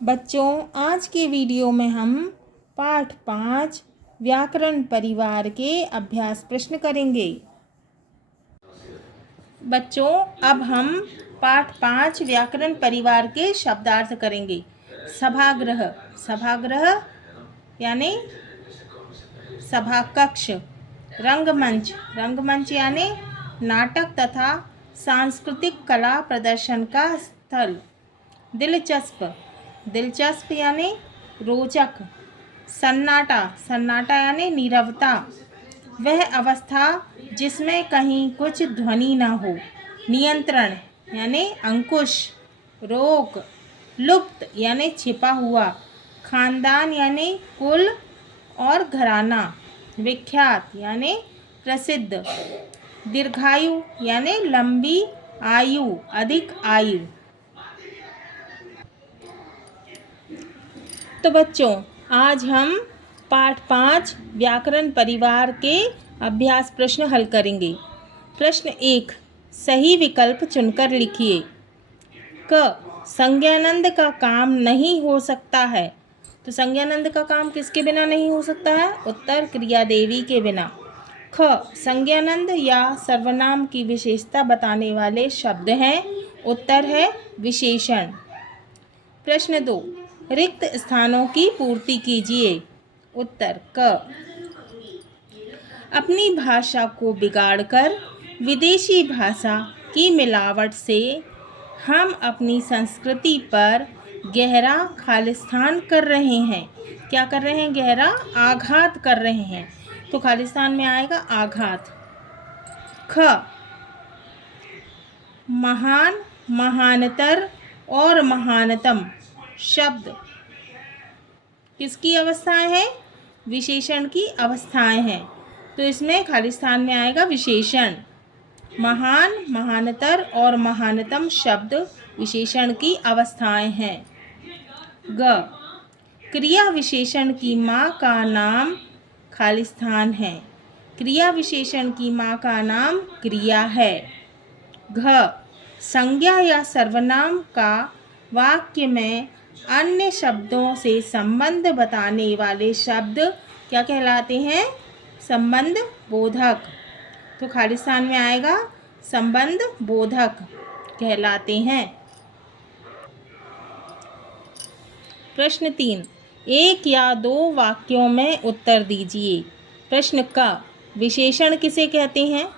बच्चों, आज के वीडियो में हम पाठ 5 व्याकरण परिवार के अभ्यास प्रश्न करेंगे। बच्चों, अब हम पाठ 5 व्याकरण परिवार के शब्दार्थ करेंगे। सभागृह, सभागृह यानी सभा कक्ष। रंगमंच, रंगमंच यानी नाटक तथा सांस्कृतिक कला प्रदर्शन का स्थल। दिलचस्प, दिलचस्प यानी रोचक। सन्नाटा, सन्नाटा यानी नीरवता, वह अवस्था जिसमें कहीं कुछ ध्वनि न हो। नियंत्रण यानी अंकुश, रोक। लुप्त यानी छिपा हुआ। खानदान यानी कुल और घराना। विख्यात यानी प्रसिद्ध। दीर्घायु यानी लंबी आयु, अधिक आयु। तो बच्चों, आज हम पाठ 5 व्याकरण परिवार के अभ्यास प्रश्न हल करेंगे। प्रश्न 1, सही विकल्प चुनकर लिखिए। क, संज्ञानंद का काम नहीं हो सकता है। तो संज्ञानंद का काम किसके बिना नहीं हो सकता है? उत्तर, क्रियादेवी के बिना। ख, संज्ञानंद या सर्वनाम की विशेषता बताने वाले शब्द हैं। उत्तर है विशेषण। प्रश्न 2, रिक्त स्थानों की पूर्ति कीजिए। उत्तर क, अपनी भाषा को बिगाड़कर विदेशी भाषा की मिलावट से हम अपनी संस्कृति पर गहरा खालिस्तान कर रहे हैं। क्या कर रहे हैं? गहरा आघात कर रहे हैं। तो खालिस्तान में आएगा आघात। ख, महान, महानतर और महानतम शब्द किसकी अवस्थाएं हैं? विशेषण की अवस्थाएं हैं। तो इसमें खालिस्तान में आएगा विशेषण। महान, महानतर और महानतम शब्द विशेषण की अवस्थाएं हैं। ग, क्रिया विशेषण की माँ का नाम खालिस्तान है। क्रिया विशेषण की माँ का नाम क्रिया है। घ, संज्ञा या सर्वनाम का वाक्य में अन्य शब्दों से संबंध बताने वाले शब्द क्या कहलाते हैं? संबंध बोधक। तो खालिस्तान में आएगा संबंध बोधक कहलाते हैं। प्रश्न 3, एक या दो वाक्यों में उत्तर दीजिए। प्रश्न क, विशेषण किसे कहते हैं?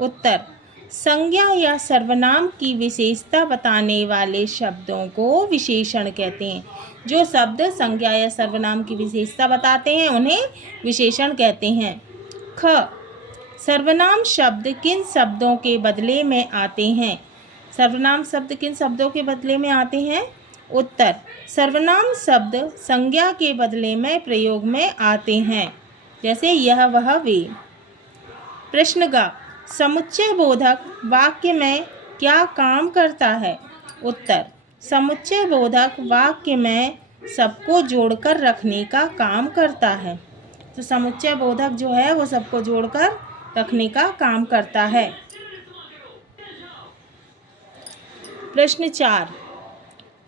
उत्तर, संज्ञा या सर्वनाम की विशेषता बताने वाले शब्दों को विशेषण कहते हैं। जो शब्द संज्ञा या सर्वनाम की विशेषता बताते हैं उन्हें विशेषण कहते हैं। ख, सर्वनाम शब्द किन शब्दों के बदले में आते हैं? सर्वनाम शब्द किन शब्दों के बदले में आते हैं? उत्तर, सर्वनाम शब्द संज्ञा के बदले में प्रयोग में आते हैं, जैसे यह, वह, वे। प्रश्न ग, समुच्चय बोधक वाक्य में क्या काम करता है? उत्तर, समुच्चय बोधक वाक्य में सबको जोड़कर रखने का काम करता है। तो समुच्चय बोधक जो है वो सबको जोड़कर रखने का काम करता है। प्रश्न 4,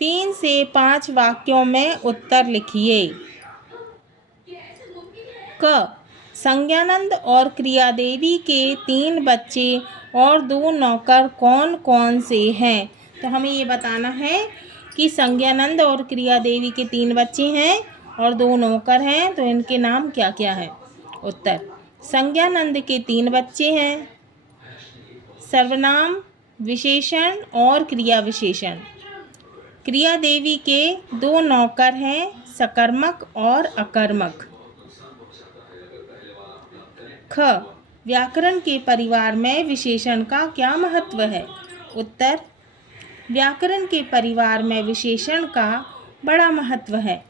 3 से 5 वाक्यों में उत्तर लिखिए। क, संज्ञानंद और क्रियादेवी के 3 बच्चे और 2 नौकर कौन कौन से हैं? तो हमें ये बताना है कि संज्ञानंद और क्रियादेवी के 3 बच्चे हैं और 2 नौकर हैं, तो इनके नाम क्या क्या है? उत्तर, संज्ञानंद के 3 बच्चे हैं, सर्वनाम, विशेषण और क्रिया विशेषण। क्रियादेवी के 2 नौकर हैं, सकर्मक और अकर्मक। ख, व्याकरण के परिवार में विशेषण का क्या महत्व है? उत्तर, व्याकरण के परिवार में विशेषण का बड़ा महत्व है।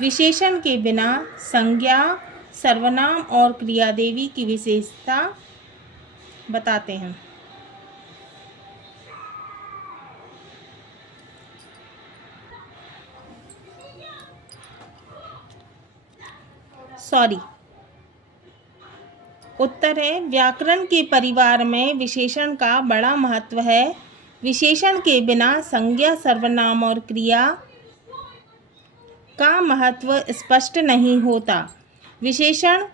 विशेषण के बिना संज्ञा, सर्वनाम और क्रियादेवी की विशेषता बताते हैं। उत्तर है, व्याकरण के परिवार में विशेषण का बड़ा महत्व है। विशेषण के बिना संज्ञा, सर्वनाम और क्रिया महत्व स्पष्ट नहीं होता। विशेषण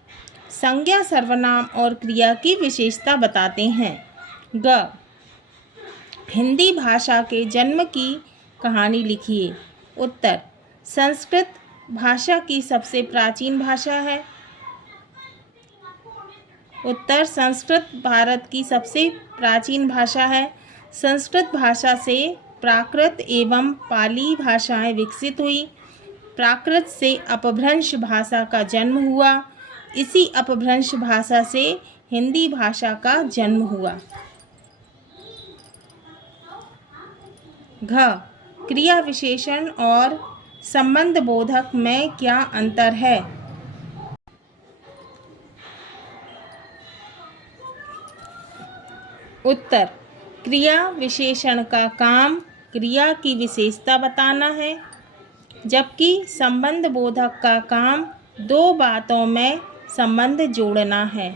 संज्ञा, सर्वनाम और क्रिया की विशेषता बताते हैं। ग हिंदी भाषा के जन्म की कहानी लिखिए। उत्तर संस्कृत भाषा की सबसे प्राचीन भाषा है। उत्तर संस्कृत भारत की सबसे प्राचीन भाषा है। संस्कृत भाषा से प्राकृत एवं पाली भाषाएं विकसित हुई। प्राकृत से अपभ्रंश भाषा का जन्म हुआ। इसी अपभ्रंश भाषा से हिंदी भाषा का जन्म हुआ। घ क्रिया विशेषण और संबंध बोधक में क्या अंतर है? उत्तर क्रिया विशेषण का काम क्रिया की विशेषता बताना है, जबकि संबंध बोधक का काम दो बातों में संबंध जोड़ना है।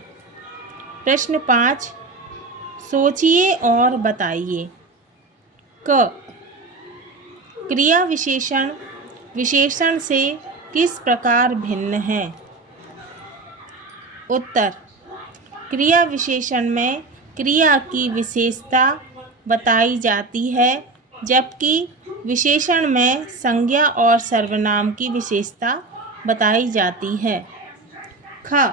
प्रश्न 5 सोचिए और बताइए। क क्रिया विशेषण विशेषण से किस प्रकार भिन्न है? उत्तर क्रिया विशेषण में क्रिया की विशेषता बताई जाती है, जबकि विशेषण में संज्ञा और सर्वनाम की विशेषता बताई जाती है। ख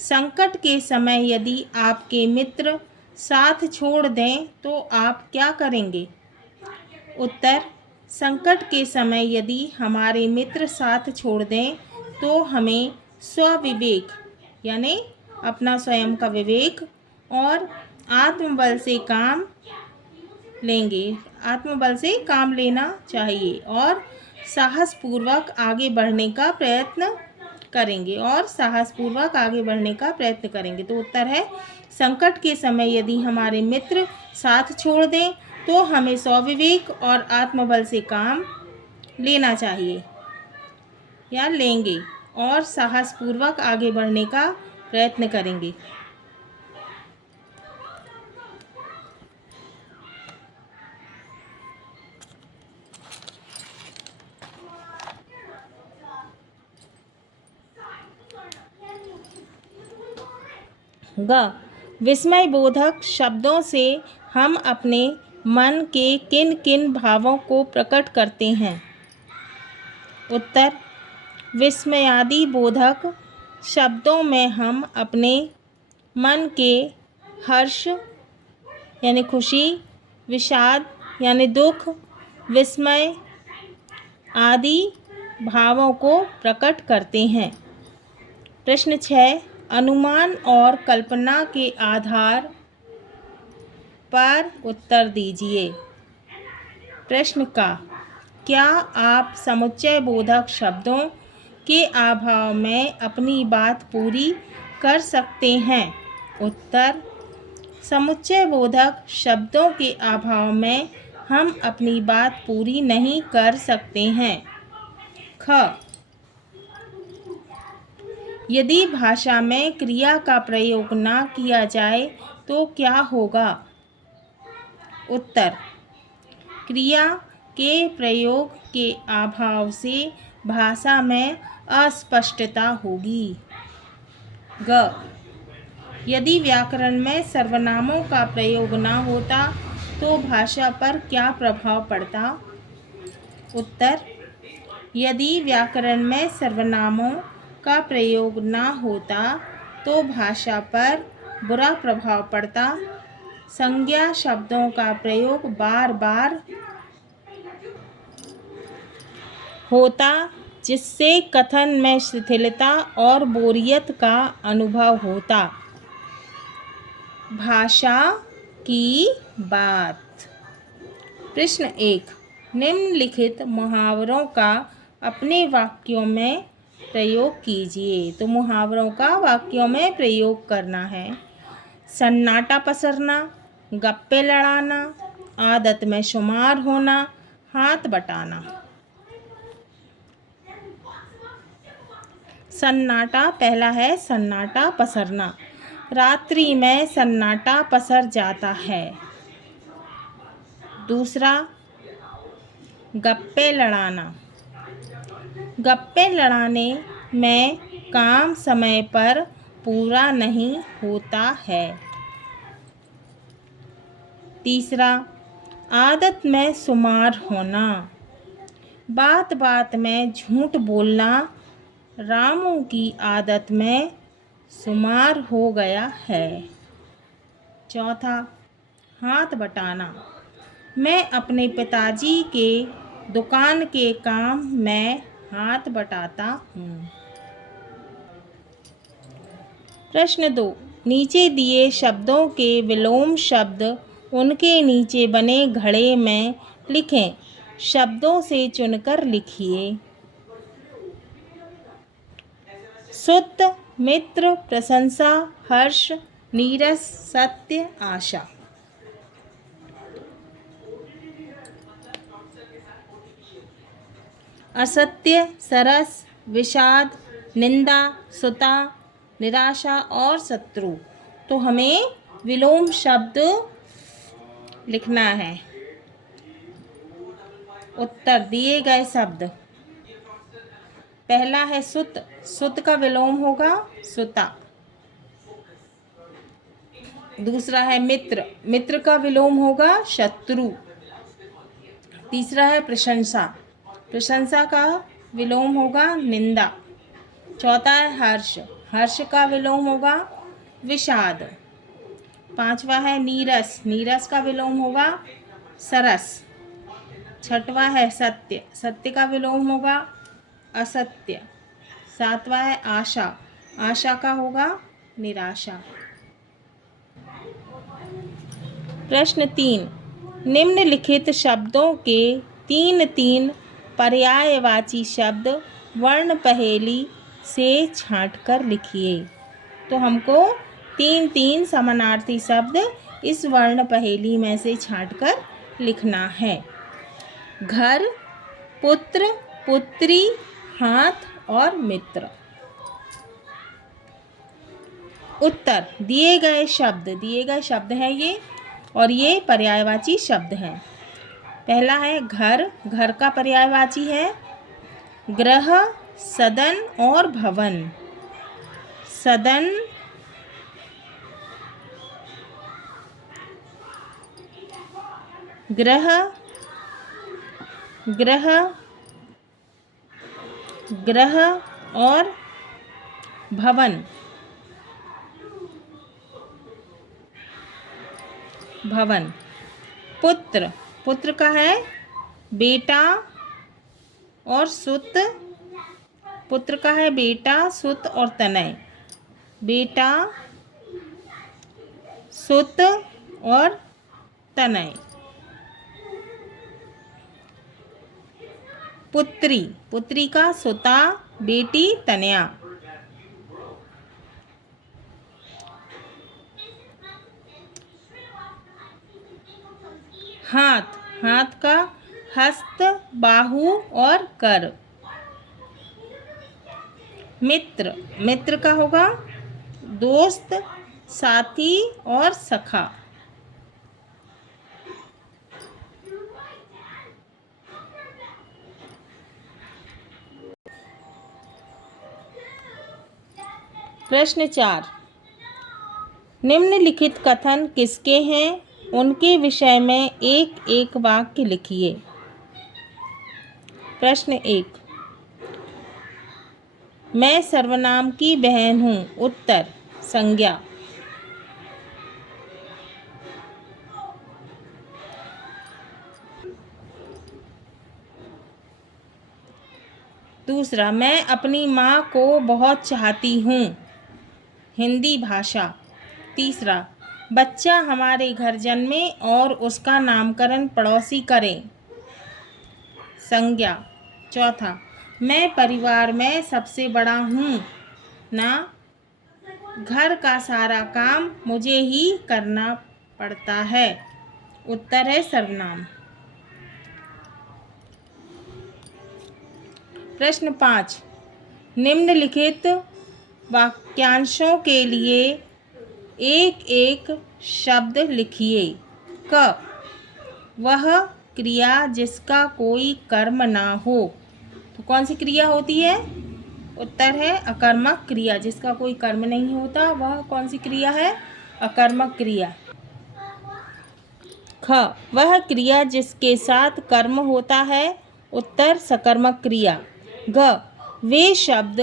संकट के समय यदि आपके मित्र साथ छोड़ दें तो आप क्या करेंगे? उत्तर संकट के समय यदि हमारे मित्र साथ छोड़ दें तो हमें स्वविवेक यानी अपना स्वयं का विवेक और आत्मबल से काम लेना चाहिए और साहसपूर्वक आगे बढ़ने का प्रयत्न करेंगे। तो उत्तर है संकट के समय यदि हमारे मित्र साथ छोड़ दें तो हमें स्वविवेक और आत्मबल से काम लेना चाहिए या लेंगे और साहसपूर्वक आगे बढ़ने का प्रयत्न करेंगे। ग विस्मय बोधक शब्दों से हम अपने मन के किन किन भावों को प्रकट करते हैं? उत्तर विस्मयादि बोधक शब्दों में हम अपने मन के हर्ष यानी खुशी, विषाद यानी दुख, विस्मय आदि भावों को प्रकट करते हैं। प्रश्न 6 अनुमान और कल्पना के आधार पर उत्तर दीजिए। प्रश्न का क्या आप समुच्चय बोधक शब्दों के अभाव में अपनी बात पूरी कर सकते हैं? उत्तर समुच्चय बोधक शब्दों के अभाव में हम अपनी बात पूरी नहीं कर सकते हैं। ख यदि भाषा में क्रिया का प्रयोग ना किया जाए तो क्या होगा? उत्तर क्रिया के प्रयोग के अभाव से भाषा में अस्पष्टता होगी। ग यदि व्याकरण में सर्वनामों का प्रयोग ना होता तो भाषा पर क्या प्रभाव पड़ता? उत्तर यदि व्याकरण में सर्वनामों का प्रयोग ना होता तो भाषा पर बुरा प्रभाव पड़ता। संज्ञा शब्दों का प्रयोग बार बार होता, जिससे कथन में शिथिलता और बोरियत का अनुभव होता। भाषा की बात। प्रश्न 1 निम्नलिखित मुहावरों का अपने वाक्यों में प्रयोग कीजिए। तो मुहावरों का वाक्यों में प्रयोग करना है। सन्नाटा पसरना, गप्पे लड़ाना, आदत में शुमार होना, हाथ बटाना। सन्नाटा पहला है सन्नाटा पसरना। रात्रि में सन्नाटा पसर जाता है। दूसरा गप्पे लड़ाना। गप्पे लड़ाने में काम समय पर पूरा नहीं होता है। तीसरा, आदत में शुमार होना। बात बात में झूठ बोलना रामू की आदत में शुमार हो गया है। चौथा, हाथ बटाना। मैं अपने पिताजी के दुकान के काम में हाथ बटाता हूँ। प्रश्न 2, नीचे दिए शब्दों के विलोम शब्द उनके नीचे बने घड़े में लिखें। शब्दों से चुनकर लिखिए। सुत, मित्र, प्रशंसा, हर्ष, नीरस, सत्य, आशा। असत्य, सरस, विषाद, निंदा, सुता, निराशा और शत्रु। तो हमें विलोम शब्द लिखना है। उत्तर दिए गए शब्द। पहला है सुत। सुत का विलोम होगा सुता। दूसरा है मित्र। मित्र का विलोम होगा शत्रु। तीसरा है प्रशंसा। प्रशंसा का विलोम होगा निंदा। चौथा है हर्ष। हर्ष का विलोम होगा विषाद। पांचवा है नीरस। नीरस का विलोम होगा सरस। छठवा है सत्य। सत्य का विलोम होगा असत्य। सातवां है आशा। आशा का होगा निराशा। प्रश्न 3, निम्नलिखित शब्दों के 3 पर्यायवाची शब्द वर्ण पहेली से छांटकर लिखिए। तो हमको 3 समानार्थी शब्द इस वर्ण पहेली में से छांटकर लिखना है। घर, पुत्र, पुत्री, हाथ और मित्र। उत्तर दिए गए शब्द हैं ये, और ये पर्यायवाची शब्द हैं। पहला है घर। घर का पर्यायवाची है गृह, सदन और भवन। सदन, गृह, ग्रह और भवन। भवन। पुत्र, पुत्र का है बेटा और सुत। पुत्र का है बेटा, सुत और तनय। बेटा, सुत और तनय। पुत्री, पुत्री का सुता, बेटी, तनया। हाथ, हाथ का हस्त, बाहु और कर। मित्र, मित्र का होगा दोस्त, साथी और सखा। प्रश्न 4, निम्नलिखित कथन किसके हैं? उनके विषय में एक एक वाक्य लिखिए। प्रश्न 1, मैं सर्वनाम की बहन हूँ। उत्तर संज्ञा। दूसरा, मैं अपनी माँ को बहुत चाहती हूँ। हिंदी भाषा। तीसरा, बच्चा हमारे घर जन्मे और उसका नामकरण पड़ोसी करें। संज्ञा। चौथा, मैं परिवार में सबसे बड़ा हूँ ना, घर का सारा काम मुझे ही करना पड़ता है। उत्तर है सर्वनाम। प्रश्न 5, निम्नलिखित वाक्यांशों के लिए एक एक शब्द लिखिए। क, वह, क्रिया जिसका कोई कर्म ना हो। तो कौन सी क्रिया होती है? उत्तर है अकर्मक क्रिया। जिसका कोई कर्म नहीं होता वह कौन सी क्रिया है? अकर्मक क्रिया। ख, वह क्रिया जिसके साथ कर्म होता है। उत्तर सकर्मक क्रिया। ग, वे शब्द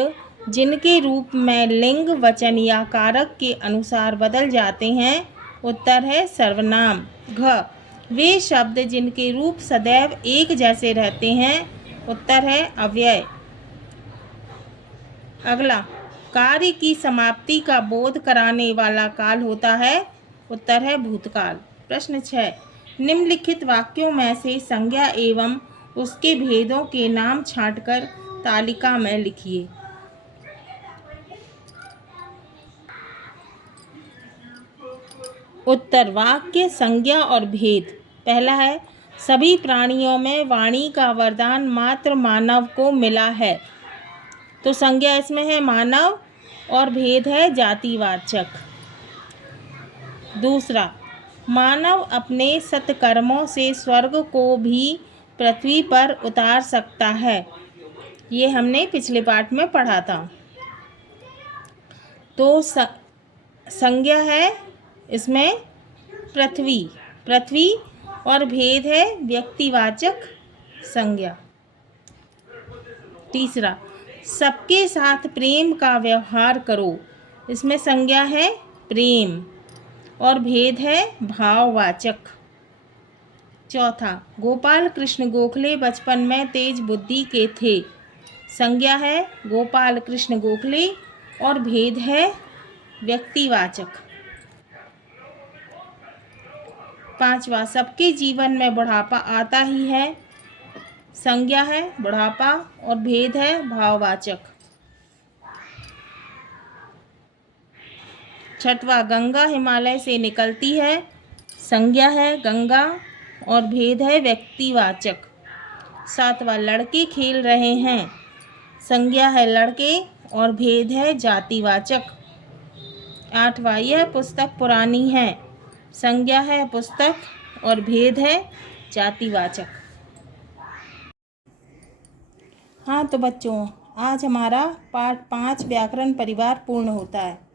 जिनके रूप में लिंग, वचन या कारक के अनुसार बदल जाते हैं। उत्तर है सर्वनाम। घ, वे शब्द जिनके रूप सदैव एक जैसे रहते हैं। उत्तर है अव्यय। अगला, कार्य की समाप्ति का बोध कराने वाला काल होता है। उत्तर है भूतकाल। प्रश्न 6, निम्नलिखित वाक्यों में से संज्ञा एवं उसके भेदों के नाम छांटकर तालिका में लिखिए। उत्तर, वाक्य, संज्ञा और भेद। पहला है, सभी प्राणियों में वाणी का वरदान मात्र मानव को मिला है। तो संज्ञा इसमें है मानव और भेद है जातिवाचक। दूसरा, मानव अपने सत्कर्मों से स्वर्ग को भी पृथ्वी पर उतार सकता है। ये हमने पिछले पाठ में पढ़ा था। तो संज्ञा है इसमें पृथ्वी और भेद है व्यक्तिवाचक संज्ञा। तीसरा, सबके साथ प्रेम का व्यवहार करो। इसमें संज्ञा है प्रेम और भेद है भाववाचक। चौथा, गोपाल कृष्ण गोखले बचपन में तेज बुद्धि के थे। संज्ञा है गोपाल कृष्ण गोखले और भेद है व्यक्तिवाचक। पांचवा, सबके जीवन में बुढ़ापा आता ही है। संज्ञा है बुढ़ापा और भेद है भाववाचक। छठवा, गंगा हिमालय से निकलती है। संज्ञा है गंगा और भेद है व्यक्तिवाचक। सातवां, लड़के खेल रहे हैं। संज्ञा है लड़के और भेद है जातिवाचक। आठवां, यह पुस्तक पुरानी है। संज्ञा है पुस्तक और भेद है जातिवाचक। हाँ तो बच्चों, आज हमारा पाठ 5 व्याकरण परिवार पूर्ण होता है।